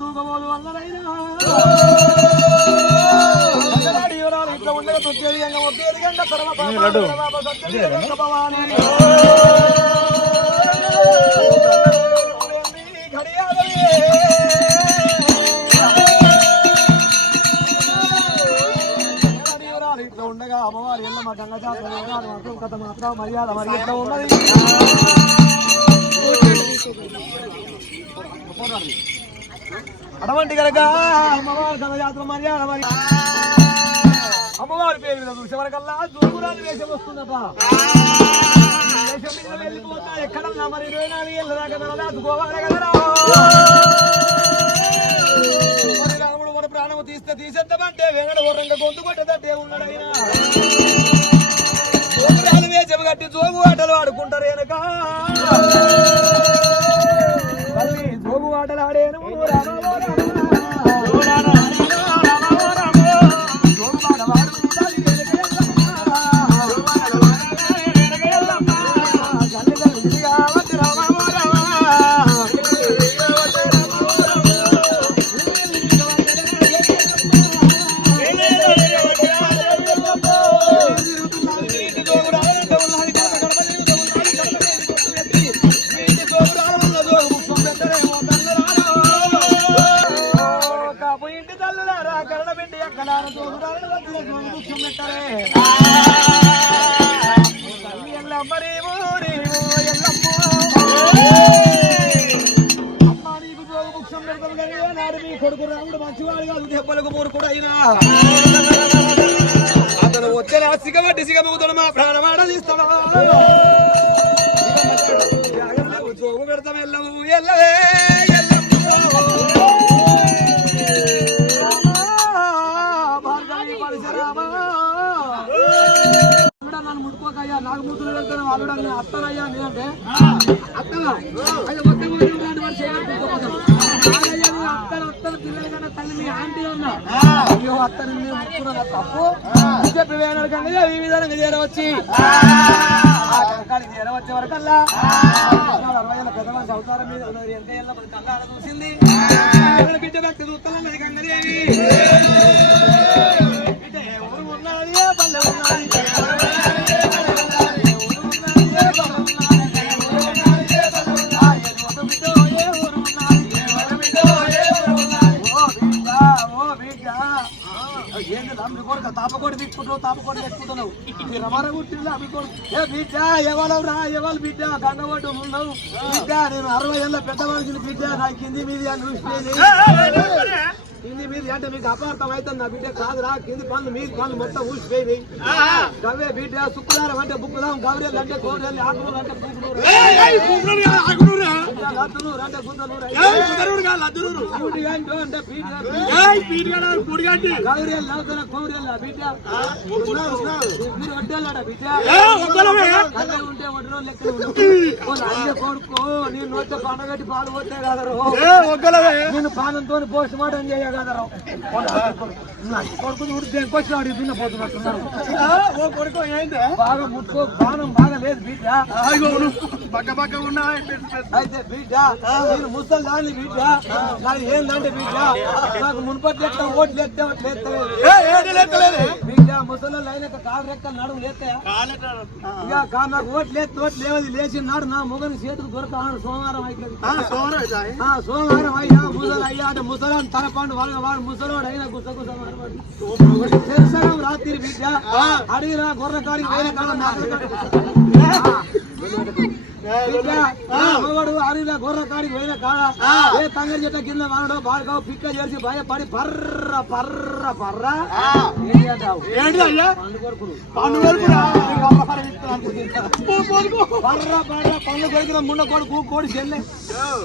దూకబోదు అన్నదైనా ఇట్లా ఉండగా తొక్కేది గంగ ఒక్కేది గంగ భవాని ఇట్లా ఉండగా అమ్మవారి ఎల్ల మా గంగ జాతర కథ మాత్రం మర్యాద మరి ఎట్లా ఉన్నది అటువంటి కనుక అమ్మవారి గంగ జాతర మర్యాద మరి అమ్మవారి పేరు మీద చూసే వరకల్లా దూరాలు వేషం వస్తుందట వేషం మీద వెళ్ళిపోతా ఎక్కడన్నా మరి 24 ఏళ్ళ దాకా దాచుకోవాలి కదరా మరి రాముడు మన ప్రాణము తీస్తే తీసేద్దామంటే వేణడు ఓరంగా గొంతు కొట్టేదంటే ఉన్నాడైనా దూరాలు వేషం కట్టి జోగు ఆటలు ఆడుకుంటారు వెనక మళ్ళీ జోగు ఆటలు ఆడేను కొడుకు రాముడు మంచివాడు కాదు దెబ్బలకు మూర్ఖుడు అయినా అతను వచ్చే సిగబట్టి సిగమవుతాడు మా ప్రాణమాడ తీస్తాడు జోగు పెడతాం ఎల్లవు ఎల్లవే నన్ను ముట్టుకోకయ్యా నాకు ముద్దులు వెళ్తాను వాళ్ళు అత్తనయ్యా నేనంటే అత్తగా అయ్యా మొత్తం అత్తను పిల్లలు కన్నా తల్లి మీ ఆంటీ ఉన్నా అయ్యో అత్తని ముట్టుకున్న తప్పు చెప్పి వేనాడు కన్నా ఈ విధానంగా చేరవచ్చి కంకాడికి చేరవచ్చే వరకల్లా 60 ఏళ్ళ పెద్ద మనిషి అవతారం మీద 80 ఏళ్ళ మన కళ్ళాడ చూసింది బిడ్డ భక్తి చూస్తాను కంగదేవి బిడ్డ ఊరు ఉన్నది పల్లె ఉన్నది తాపకోటి తీసుకుంటావు తాపకోటి పెట్టుకుంటున్నావు రమార కుట్టిల్లా ఏ బిడ్డ ఎవరవురా ఎవరు బిడ్డ గండబట్టు ఉన్నావు బిడ్డ నేను 60 ఏళ్ళ పెద్ద మనిషిని బిడ్డ నాకు కింది మీది అని చూసిపోయింది కింది మీది అంటే మీకు అపార్థం అవుతుంది నా బిడ్డ కాదురా కింది పనులు మీది పనులు మొత్తం ఊసిపోయినాయి గవే బిడ్డ శుక్రవారం అంటే బుక్కుదాం గౌరేళ్ళు అంటే గౌరేళ్ళు ఆకునూరు అంటే లద్దునూరు అంటే గుందనూరు అంటే గౌరేళ్ళు నవ్వుతున్న కౌరేళ్ళ బిడ్డ మీరు వడ్డేళ్ళాడా బిడ్డ ఉంటే వడ్డో లెక్కలు అయ్య కొడుకో నేను నోటే పండగట్టి పాలు పోతే కదరు నేను పానంతో పోస్ట్ మార్టం చేయగలరు కొడుకు దేనికొచ్చినాడు దున్న పోతున్నట్టున్నారు బాగా ముట్టుకో పానం బాగా లేదు బిడ్డ అయితే బిడ్డ నేను ముసలి దాన్ని బిడ్డ నాకు ఏందంటే బిడ్డ నాకు మునుపటి లెక్క ఓట్లు బిడ్డ ముసలి అయినాక కాలు రెక్కలు నడుము లేస్తాయా ఇక నాకు ఓట్లు లేవది లేచి నాడు నా మొగని చేతుకు దొరకాను సోమవారం అయిపోయింది సోమవారం అయ్యా ముసలి అయ్యా అంటే ముసలాన్ని తన పండు వాడు ముసలోడు అయినా గుసగుస రాత్రి బిడ్డ అడిగిన గొర్రె కాడికి పోయిన కాలం మగవాడు అడిగిన గొర్రె కాడికి పోయిన కాడ ఏ తంగడి చెట్ల కింద వాడు బాగా పిక్క చేసి భయపడి పర్ర పర్ర పర్ర పర్ర పర్ర పండ్లు కొరికిన ముండకోడు కోడి చెల్లె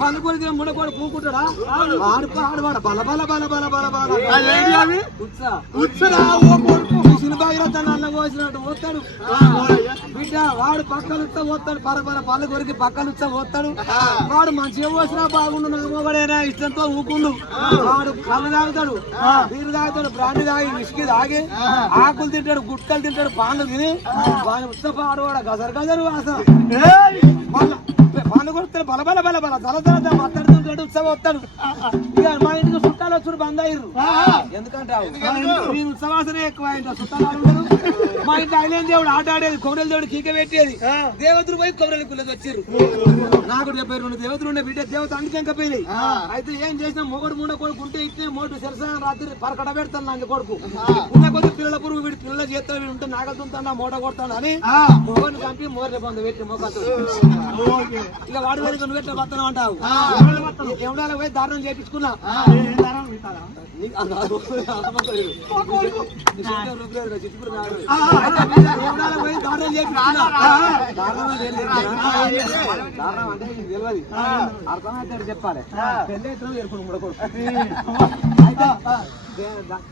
పండ్లు కొరికిన ముండకోడు కూకుంటాడా ఆడవాడ బల బల బల బల బల బల సినిమాగిరతను అన్న కోసినట్టు పోతాడు బిడ్డ వాడు పక్కలు పోతాడు పరపర పళ్ళు కొరికి పక్కలు పోతాడు వాడు మంచిగా పోసినా బాగుండు నమ్మబడేనా ఇష్టంతో ఊకుండు వాడు కళ్ళు తాగుతాడు నీరు తాగుతాడు బ్రాండి తాగి విసికి తాగి ఆకులు తింటాడు గుట్టలు తింటాడు పాన్లు తిని వాడు ఉత్సపాడు వాడు గజరు గజరు అసలు పాన్లు కొడుతాడు బల బల బల బల తల తల మాట్లాడుతుంటాడు ఉత్సవం వస్తాడు ఇక మా వచ్చుడు బంద్ అయ్యారు. ఎందుకంటావు? నేను ఉత్సవాసనే ఎక్కువ సుత్తనాలు మా ఇంట్లో ఐలేని దేవుడు ఆట ఆడేది, కొమరల దేవుడు కీక పెట్టేది, దేవతలు పోయి కొమరలి కుల్లది వచ్చారు. నాకు 72 దేవతలు ఉండే బిడ్డ దేవత అంకెంకపోయినాయి. అయితే ఏం చేసినా మొగడు ముండ కొడుకు ఉంటే ఇట్టే మోటు సెలసా రాత్రి పరకడ పెడతాను నాకు కొడుకు ఉన్న కొద్ది పిల్లల పురుగు వీడి పిల్లల చేస్తారు, వీడు ఉంటే నాగలుతుంటాను మూట కొడతాను అని మొగని చంపి మోర్ల పొంద పెట్టి మొక్కతో ఇక వాడు వేరే నువ్వు ఎట్లా బతాను అంటావు. ఎవడాలకు పోయి దారుణం చేయించుకున్నా పోయి దారుణం చేయించుకున్నా. దారుణం అంటే తెలియదు, అర్థమైతే చెప్పాలి. పెళ్ళి అయితే ఎరుకుడు ముడకూడదు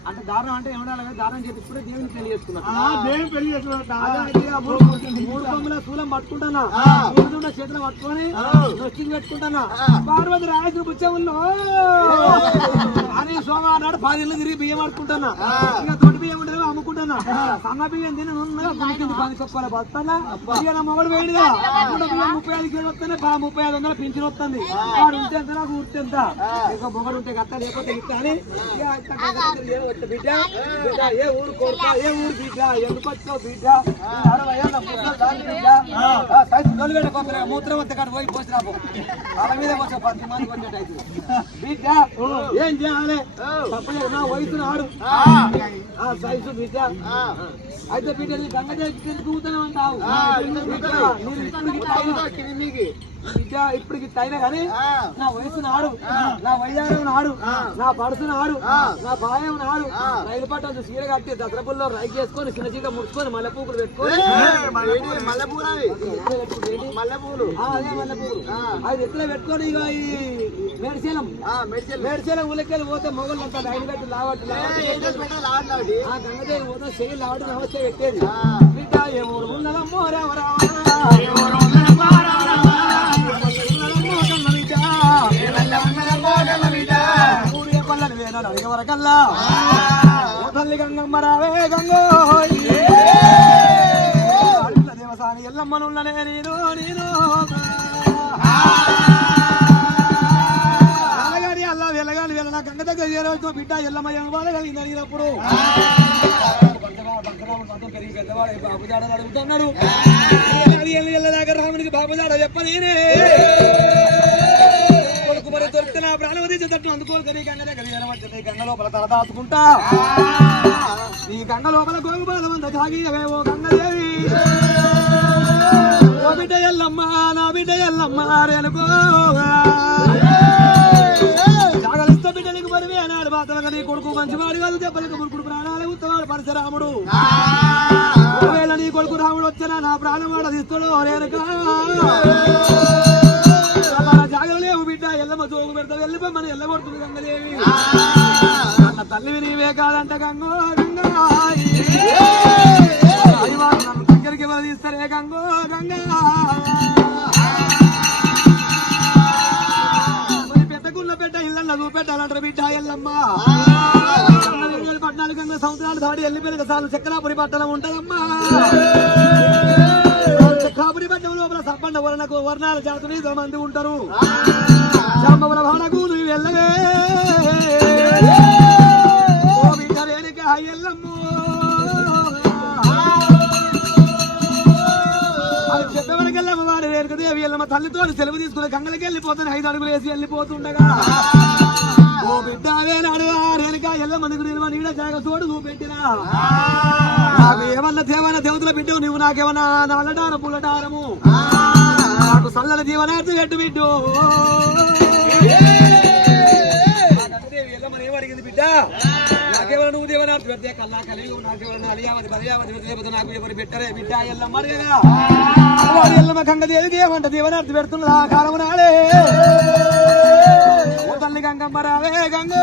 అంటే దారుణం అంటే ఏమన్నా దారుణం చేపించుకుంటే దేవుని పెళ్లి చేసుకున్నా. 3 కొమ్మల శూలం పట్టుకుంటానా, చేతులు పట్టుకొని దృష్టికి పెట్టుకుంటానా. పార్వతి రాజు బుచ్చముల్లో అని సోమ నాడు 10 ఇళ్ళు తిరిగి బియ్యం పట్టుకుంటానా. ఇంకా తొట్టి బియ్యం ఉంటుంది అమ్ముకుంటానా. సన్న బియ్యం తిని నున్నగా 10 కొప్పల బస్తాలా మొగడు వేడిగా 35 కిలో వస్తానే 3500 పింఛన్ వస్తుంది. వాడు ఉంటే ఎంత నాకు ఊరితే ఎంత, ఇంకా మొగడు ఉంటే గట్ట లేకపోతే ఇట్లా అని బిడ్డ ఏ ఊరు కోరుతా, ఏ ఊరు బిడ్డ, ఎందుకు వచ్చావు బిడ్డ, మూత్రం వస్తే కాదు పోయి పోసిరాపు వాళ్ళ మీద వచ్చా 10 మంది వచ్చేటైతే బిడ్డ ఏం చేయాలి. నా వయసును ఆడు సైజు బిడ్డ. అయితే బిడ్డ నీ గంగదేవి కూతూనే ఉంటావు. బిడ్డ ఇప్పటికి అయినా కానీ నా వయసు నాడు, నా వయ్యారం నాడు, నా పడుసు నాడు, నా పాయం నాడు రైలు పట్టు సీర కట్టి దసరపుల్లో రైకి చేసుకొని చిన్న చీక ముడుచుకొని మల్లెపూకులు పెట్టుకొని మల్లెపూలు అది ఎట్లా పెట్టుకొని ఇక ఈ మేడిసేలం ఊళ్ళకెళ్ళి పోతే మొగలు అంతా రైలు కట్టి లావట్టు గంగదేవి పోతే చెయ్యి లావట్టు నమస్తే పెట్టేది. బిడ్డ ఏ ఊరు ఉన్నదమ్మో రామరామ అడిగేవరకల్లా తల్లి గంగమ్మ రావే గంగో దేవసాని ఎల్లమ్మనున్ననే నేను అలాగని అల్లా వెళ్ళగాలి వెళ్ళ నా గంగ దగ్గర చేరవచ్చు బిడ్డ ఎల్లమ్మ వాళ్ళగలిగింది అడిగినప్పుడు పెరిగి పెద్దవాడు బాబుజాడ అడుగుతున్నాడు. వెళ్ళదాకా రామునికి బాబుజాడ చెప్పని మరి దొరికితే నా ప్రాణం తీసేటట్టు అందుకోరు. నీ గంగ దగ్గర వచ్చి గంగ లోపల తల దాచుకుంటా, ఈ గంగ లోపల గోగుపాలం అంత సాగివేవో గంగదేవి. ఓ బిడ్డ ఎల్లమ్మ నా బిడ్డ ఎల్లమ్మ రేనుకో జాగలిస్తా బిడ్డ నీకు మరివే అన్నాడు. బాతలుగా నీ కొడుకు మంచివాడు కాదు, దెబ్బలకు మురుకుడు ప్రాణాలు ఉత్తవాడు పరశురాముడు. ఒకవేళ నీ కొడుకు రాముడు వచ్చినా నా ప్రాణం వాడ తీస్తాడు రేణుకా. జాగలేవు బిడ్డ ఎల్లమ్మ జోగు పెడతా వెళ్ళిపోమని ఎల్లగొడుతుంది గంగదేవి. అన్న తల్లివి నీవే కాదంట గంగో గంగా నన్ను దగ్గరికి ఎవరు తీస్తారే గంగో గంగా. పెద్దకున్న పెట్ట ఇళ్ళల్లో చూపెట్టాలంటారు బిడ్డ ఎల్లమ్మ. 14 సంవత్సరాలు దాడి వెళ్ళిపోయిన సార్లు చక్రాపురి పట్టణం ఉంటదమ్మా. చక్రాపురి పట్టణం లోపల సప్పండ వర్ణాల జాతులు 2 మంది ఉంటారు. శాంబవుల భాడకు నువ్వు వెళ్ళవే బిడ్డ రేణుక ఎల్లమ్మ. అది చెప్పేవరకెళ్ళమ్మ వారి రేణుకదేవి ఎల్లమ్మ తల్లితో సెలవు తీసుకుని గంగలకి వెళ్ళిపోతాను 5 అడుగులు వేసి వెళ్ళిపోతుండగా ఓ బిడ్డ వేనాడు రేణుక ఎల్లమ్మ నీడ జాగ తోడు నువ్వు పెట్టినా నాకు ఏమన్నా దేవన దేవతల బిడ్డవు నువ్వు నాకేమన్నా నల్లడారం పుల్లడారము నాకు సల్లల జీవనార్థం పెట్టు బిడ్డు. ఎల్లమ్మ ఏమడిగింది బిడ్డ నాకేమన్నా నువ్వు దేవనార్థం పెడితే కల్లా కలిగి నాకేమన్నా అలియావతి బలియావతి నాకు ఎవరు పెట్టరే బిడ్డ ఎల్లమ్మ అడిగగా ఎల్లమ్మ గంగదేవి దేవంట దేవనార్థం పెడుతున్నది ఆ కాలం నాడే. ఓ తల్లి గంగమ్మ రావే గంగో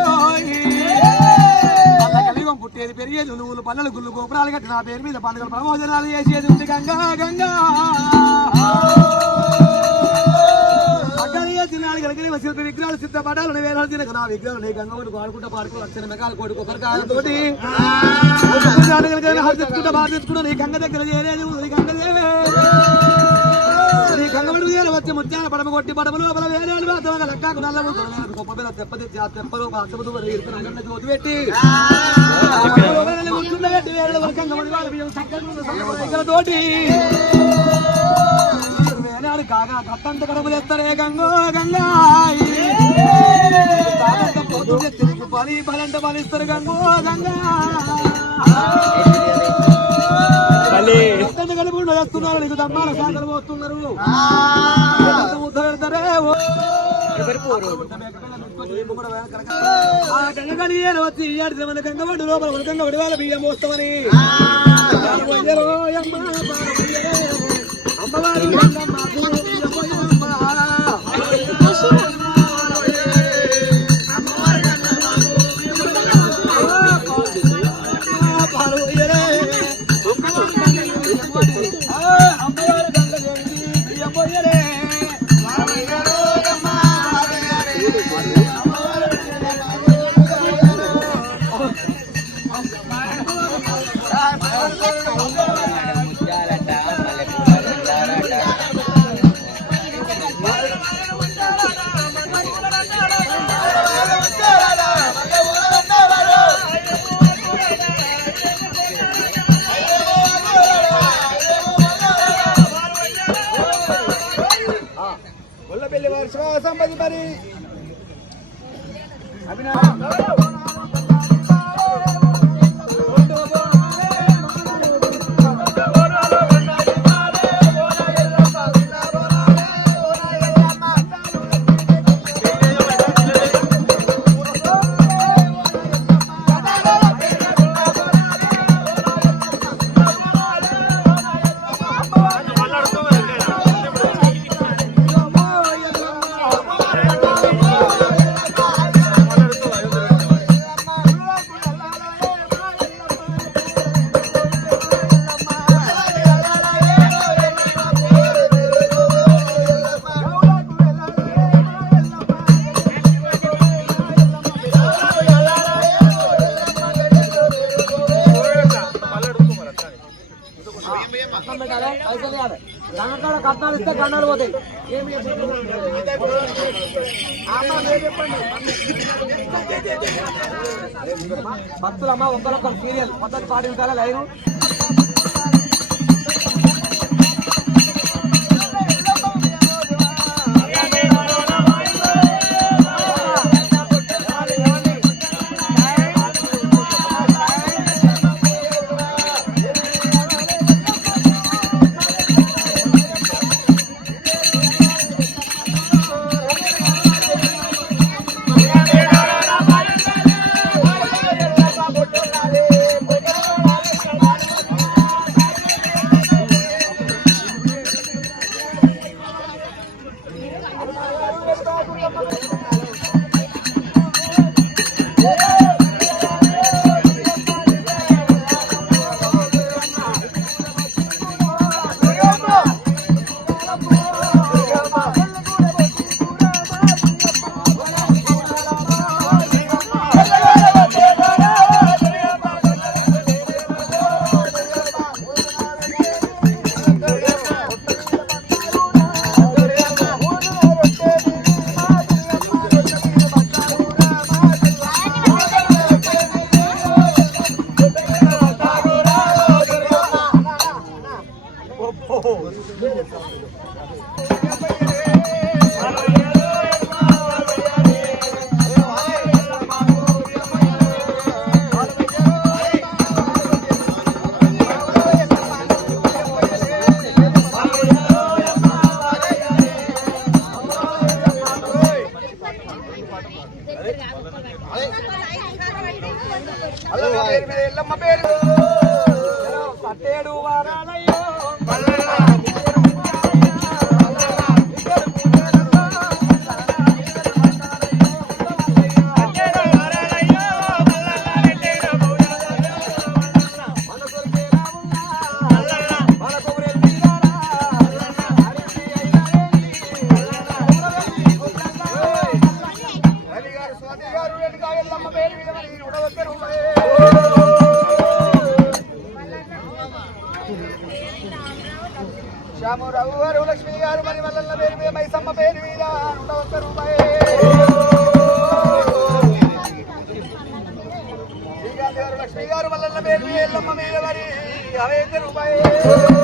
కలియుగం పుట్టేది పెరిగేది నువ్వులు పల్లెలు గుళ్ళు గోపురాలు కట్టి నా పేరు మీద పండుగలు ప్రమోజనాలు చేసేది ఉంది గంగా గంగా. తిన్నాడు కలిగిన శిల్పి విగ్రహాలు సిద్ధపడాలని వేలాలు తినక నా విగ్రహాలు నీ గంగమ్మకు ఆడుకుంటా పాడుకో లక్షణ మెగాలు కోడి కొబ్బరికాయలతోటి హరిచుకుంటా బాధించుకుంటా నీ గంగ దగ్గర చేరేది నీ గంగదేవే నీ గంగవడు వచ్చి ముత్యాల పడమ కొట్టి పడమలు లోపల వేరేళ్ళు లెక్కకు నల్ల గొప్ప పిల్ల తెప్పతి తెప్పలు అద్దముతూ వదిలి పెట్టి పెట్టి వేరే గంగవడి వాళ్ళ బియ్యం చక్కగా తోటి వేనాడు కాగా కట్టంత కడుపులు ఎత్తారే గంగో గంగా బలి బలంట బలిస్తారు గంగో గంగా కడుపుండ వేస్తున్నారు నీకు దమ్మాల శాఖలు పోతున్నారు ముద్ద పెడతారే గంగ వచ్చి మన గంగవడి లోపల గంగవడి వాళ్ళ బియ్యం పోస్తామని అమ్మవారి సంపది మరి కట్నాలు ఇస్తే కన్నాలు పోతాయి భక్తులమ్మ ఒక్కరొక్కరు సీరియల్ మొత్తం పాటించాలి లైన్ పట్టేడు వారాలయ్యో శ్యామరావు రావు గారు లక్ష్మి గారు మరి మల్లన్న పేరు మీద మైసమ్మ పేరు మీద 101 రూపాయి శ్రీకాంత్ గారు లక్ష్మి గారు మల్లన్న పేరు మీద ఎల్లమ్మ మీద మరి 50 రూపాయి